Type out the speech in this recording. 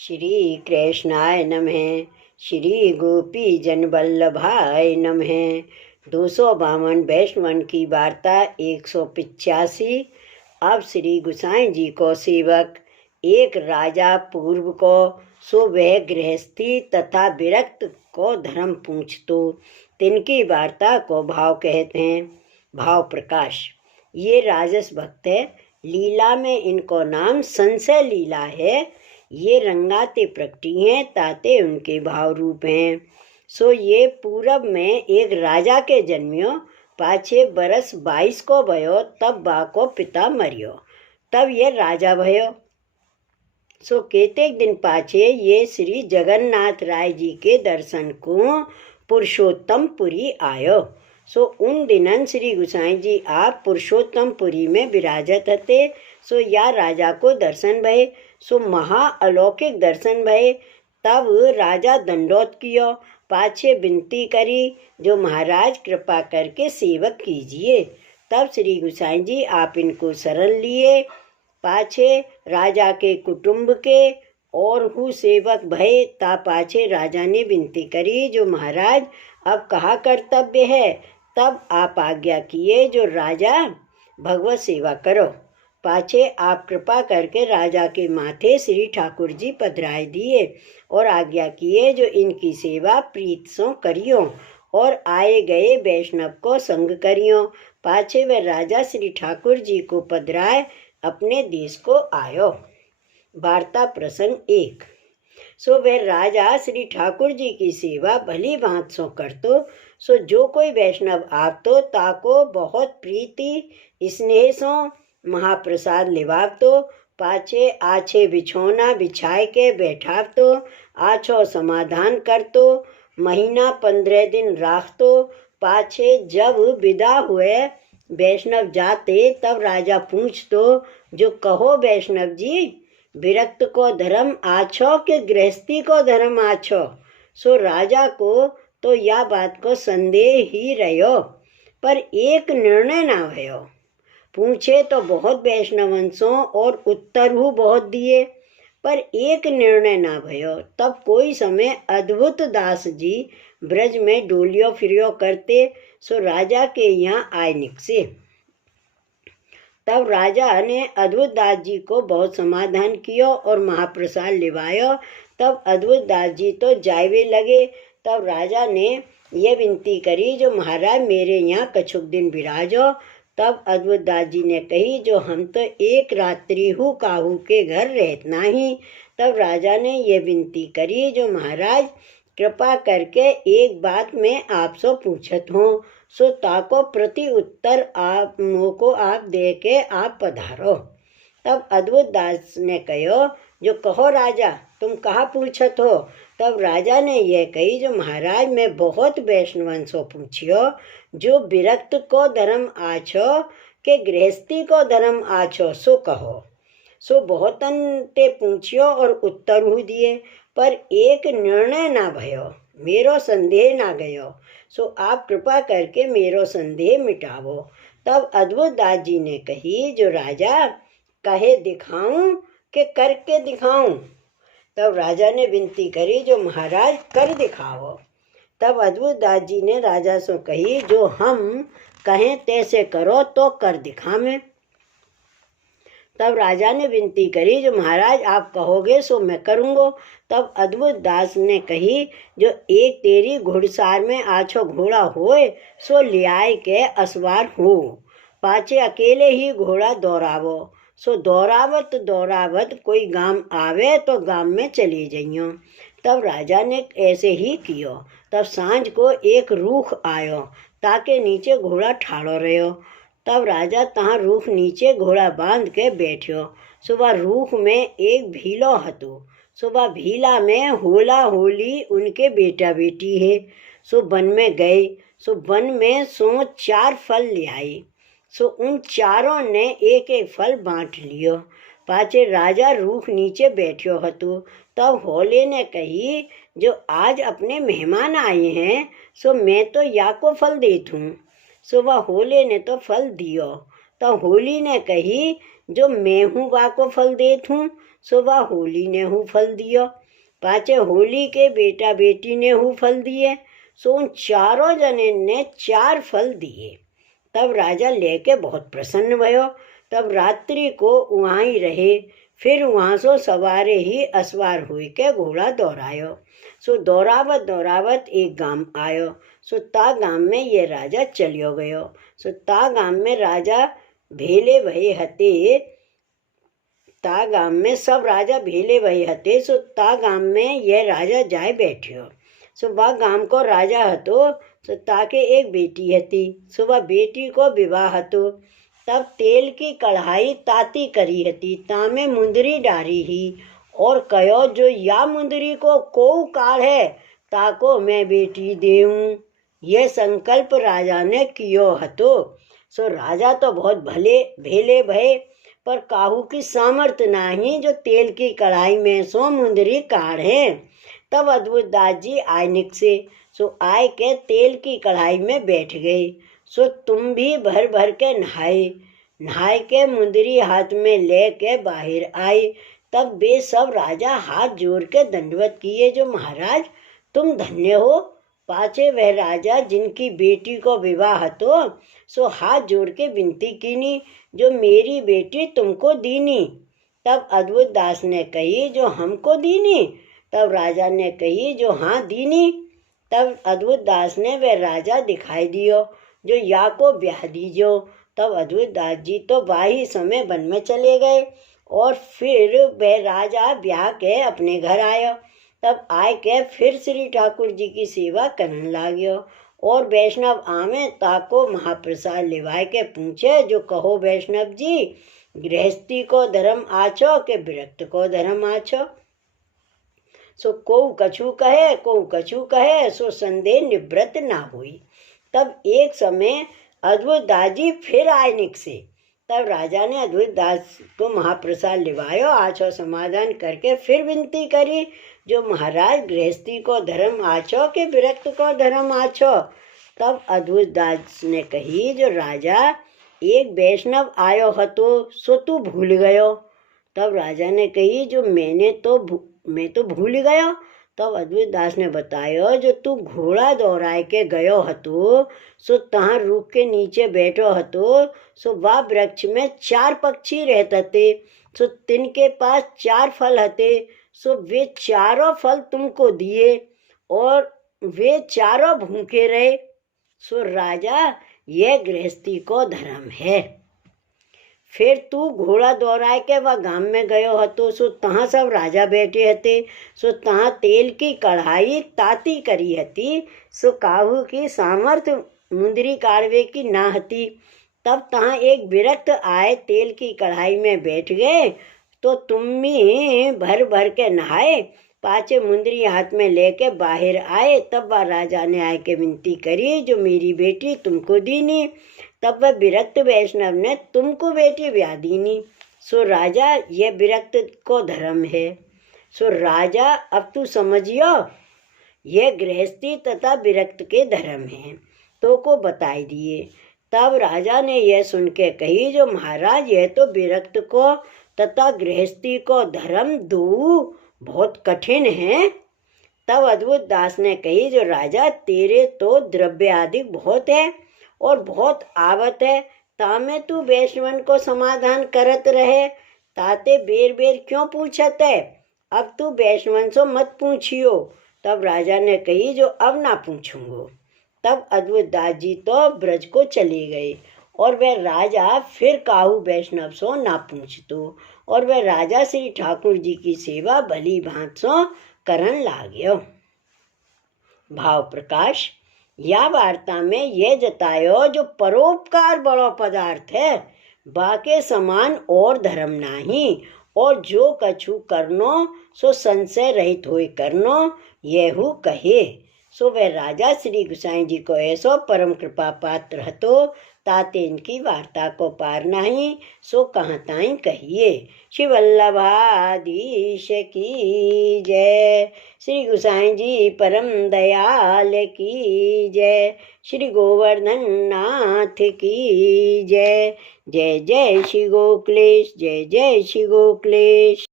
श्री कृष्णाय नमः। श्री गोपी जन वल्लभाय नमः। 252 वैष्णवन की वार्ता 185। अब श्री गुसाई जी को सेवक एक राजा पूर्व को सो वह गृहस्थी तथा विरक्त को धर्म पूछतो। तिनकी वार्ता को भाव कहते हैं। भाव प्रकाश। ये राजस भक्त है। लीला में इनको नाम संशय लीला है। ये रंगाते प्रकटी हैं ताते उनके भाव रूप हैं। सो ये पूरब में एक राजा के जन्मियो। पाछे बरस 22 को भयो तब बा को पिता मरियो। तब ये राजा भयो। सो केतेक दिन पाछे ये श्री जगन्नाथ राय जी के दर्शन को पुरुषोत्तमपुरी आयो। सो उन दिनन श्री गुसाई जी आप पुरुषोत्तमपुरी में विराजत हते। सो या राजा को दर्शन भये। सो महा अलौकिक दर्शन भये। तब राजा दंडोत कियो। पाछे विनती करी जो महाराज कृपा करके सेवक कीजिए। तब श्री गुसाई जी आप इनको शरण लिए। पाछे राजा के कुटुंब के और हु सेवक भये। ता पाछे राजा ने विनती करी जो महाराज अब कहा कर्तव्य है। तब आप आज्ञा किए जो राजा भगवत सेवा करो। पाछे आप कृपा करके राजा के माथे श्री ठाकुर जी पधराए दिए और आज्ञा किए जो इनकी सेवा प्रीत सो करियो और आए गए वैष्णव को संग करियो। पाछे वे राजा श्री ठाकुर जी को पधराए अपने देश को आयो। वार्ता प्रसंग 1। सो वह राजा श्री ठाकुर जी की सेवा भली भांत सो करतो। सो जो कोई वैष्णव आवतो ताको बहुत प्रीति स्नेह सो महाप्रसाद लिवावतो। पाछे आछे बिछौना बिछाए के बैठावतो। आछो समाधान करतो। महीना 15 दिन राखतो। पाछे जब विदा हुए वैष्णव जाते तब राजा पूछतो जो कहो वैष्णव जी विरक्त को धर्म आछो कि गृहस्थी को धर्म आछो। सो राजा को तो या बात को संदेह ही रहो पर एक निर्णय ना भयो। पूछे तो बहुत वैष्णवंशों और उत्तर हु बहुत दिए पर एक निर्णय ना भयो। तब कोई समय अद्भुत दास जी ब्रज में डोलियो फिरियो करते। सो राजा के यहाँ आय निकसे। तब राजा ने अद्भुत दास जी को बहुत समाधान कियो और महाप्रसाद लिवायो। तब अद्भुत दास जी तो जायवे लगे। तब राजा ने ये विनती करी जो महाराज मेरे यहाँ कछुक दिन विराजो। तब अद्भुत दास जी ने कही जो हम तो एक रात्रि हु काहू के घर रहत नाही। तब राजा ने ये विनती करी जो महाराज कृपा करके एक बात मैं आपसे पूछत हूँ। सो ताको प्रति उत्तर आप मोको आप दे के आप पधारो। तब अद्भुत दास ने कहो जो कहो राजा तुम कहाँ पूछत हो। तब राजा ने यह कही जो महाराज मैं बहुत वैष्णवन सो पूछियो जो विरक्त को धर्म आछो के गृहस्थी को धर्म आछो सो कहो। सो बहुतन ते पूछियो और उत्तर हु दिए पर एक निर्णय ना भयो। मेरो संदेह ना गयो। सो आप कृपा करके मेरो संदेह मिटावो। तब अद्भुत दास जी ने कही जो राजा कहे दिखाऊं के करके दिखाऊं। तब राजा ने विनती करी जो महाराज कर दिखाओ। तब अद्भुत दास जी ने राजा से कही जो हम कहें तैसे करो तो कर दिखावे। तब राजा ने विनती करी जो महाराज आप कहोगे सो मैं करूँगो। तब अद्भुत दास ने कही जो एक तेरी घुड़सार में आछो घोड़ा होए सो लियाए के असवार हो। पाछे अकेले ही घोड़ा दौड़ावो। सो दौड़ावत दौड़ावत कोई गांव आवे तो गांव में चली जाइयो। तब राजा ने ऐसे ही कियो। तब सांझ को एक रूख आयो ताके नीचे घोड़ा ठाड़ो रहो। तब राजा तहाँ रूख नीचे घोड़ा बांध के बैठ्यो। सुबह रूख में एक भीलो हतो। सुबह भीला में होला होली उनके बेटा बेटी है। सो वन में गए। सो वन में सो 4 फल ले आए। सो उन चारों ने एक एक फल बांट लियो। पाछे राजा रूख नीचे बैठ्यो हतो। तब होले ने कही जो आज अपने मेहमान आए हैं सो मैं तो या को फल देत हूँ। सो वह होले ने तो फल दियो। तो होली ने कही जो मैं हूँ वा को फल देत हूँ। सो वह होली ने हूँ फल दियो। पाचे होली के बेटा बेटी ने हूँ फल दिए, सो उन चारों जने ने 4 फल दिए। तब राजा लेके बहुत प्रसन्न भयो। तब रात्रि को वहाँ ही रहे। फिर वहाँ सो सवारे ही असवार हुई के घोड़ा दौड़ायो। सो दौड़ावत दौड़ावत एक गांव आयो। सो ता गांव में ये राजा चलियो गयो। सो ता गांव में राजा भेले भये हते। ता गांव में सब राजा भेले भये हते। सो ता गांव में ये राजा जाए बैठियो। सो वह गांव को राजा हतो। सो ताके एक बेटी हती। सो वह बेटी को विवाह हतो। तब तेल की कढ़ाई ताती करी हती, तामे मुंदरी डारी ही और कयो जो या मुंदरी को कोऊ काढ़े ताको मैं बेटी देऊं। ये संकल्प राजा ने कियो हतो। सो राजा तो बहुत भले भेले भये, पर काहू की सामर्थ नाही जो तेल की कढ़ाई में सो मुंदरी काढ़े। तब अद्भुत दास जी आए निकसे। सो आए के तेल की कढ़ाई में बैठ गए। सो तुम भी भर भर के नहाए के मुंदरी हाथ में ले के बाहर आई। तब वे सब राजा हाथ जोड़ के दंडवत किए, जो महाराज तुम धन्य हो। पाचे वह राजा जिनकी बेटी को विवाह तो सो हाथ जोड़ के विनती कीनी, जो मेरी बेटी तुमको दीनी। तब अद्भुत दास ने कही, जो हमको दीनी। तब राजा ने कही, जो हाँ दीनी। तब अद्भुत दास ने वह राजा दिखाई दियो, जो या को ब्याह दीजो। तब अद्भुत दास जी तो बाही समय वन में चले गए और फिर वह राजा ब्याह के अपने घर आयो। तब आए के फिर श्री ठाकुर जी की सेवा करने लाग्यो। और वैष्णव आवे ताको महाप्रसाद लिवाए के पूछे, जो कहो वैष्णव जी, गृहस्थी को धर्म आछो के विरक्त को धर्म आछो। सो को कछु कहे सो संदेह निवृत्त ना हुई। तब एक समय अद्भुत दास जी फिर आए निकसे। तब राजा ने अद्भुत दास को महाप्रसाद लिवायो, आछो समाधान करके फिर विनती करी, जो महाराज गृहस्थी को धर्म आछो के विरक्त को धर्म आछो। तब अद्भुत दास ने कही, जो राजा एक वैष्णव आयो हतो सो तू भूल गयो। तब राजा ने कही, जो मैं तो भूल गयो। तब अद्भुत दास ने बतायो, जो तू घोड़ा दौड़ाए के गयो हतो, सो तहाँ रूख के नीचे बैठो हतो। सो वह वृक्ष में 4 पक्षी रहते थे। सो तिनके पास 4 फल हते। सो वे चारों फल तुमको दिए और वे चारों भूखे रहे। सो राजा, यह गृहस्थी को धर्म है। फिर तू घोड़ा दौड़ाए के वह गांव में गयो हतो। सो तहाँ सब राजा बैठे हते। सो तहाँ तेल की कढ़ाई ताती करी हती। सो काहू की सामर्थ मुंदरी काढ़वे की ना हती। तब तहाँ एक विरक्त आए, तेल की कढ़ाई में बैठ गए। तो तुम भी भर भर के नहाए, पाचे मुंदरी हाथ में लेके बाहर आए। तब वह राजा ने आए के विनती करी, जो मेरी बेटी तुमको दीनी। तब वह विरक्त वैष्णव ने तुमको बेटी ब्याह दीनी। सो राजा, यह विरक्त को धर्म है। सो राजा, अब तू समझियो, यह गृहस्थी तथा विरक्त के धर्म है। तो को बताई दिए। तब राजा ने यह सुन के कही, जो महाराज यह तो विरक्त को तथा गृहस्थी को धर्म दो बहुत कठिन है। तब अद्भुत दास ने कही, जो राजा तेरे तो द्रव्य आदि बहुत है और बहुत आवत है, तामे तू वैष्णवन को समाधान करत रहे, ताते बेर बेर क्यों पूछत है। अब तू वैष्णवन से मत पूछियो। तब राजा ने कही, जो अब ना पूछूंगो। तब अद्भुत दास जी तो ब्रज को चले गए और वह राजा फिर काहू वैष्णव सो ना पूछतो। और वह राजा श्री ठाकुर जी की सेवा भली भांत सो करन लाग्यो। भाव प्रकाश। या वार्ता में यह जतायो, जो परोपकार बड़ो पदार्थ है, बाके समान और धर्म नाही। और जो कछु करनो सो संशय रहित होई करनो, येहू कहे। सो वह राजा श्री गुसाई जी को ऐसो परम कृपा पात्र हतो, ताते इनकी वार्ता को पार नहीं। सो कहाँ ताई कहिए। श्री वल्लभाधीश की जय। श्री गुसाई जी परम दयाल की जय। श्री गोवर्धन नाथ की जय। जय जय श्री गोकुलेश, जय जय श्री गोकुलेश।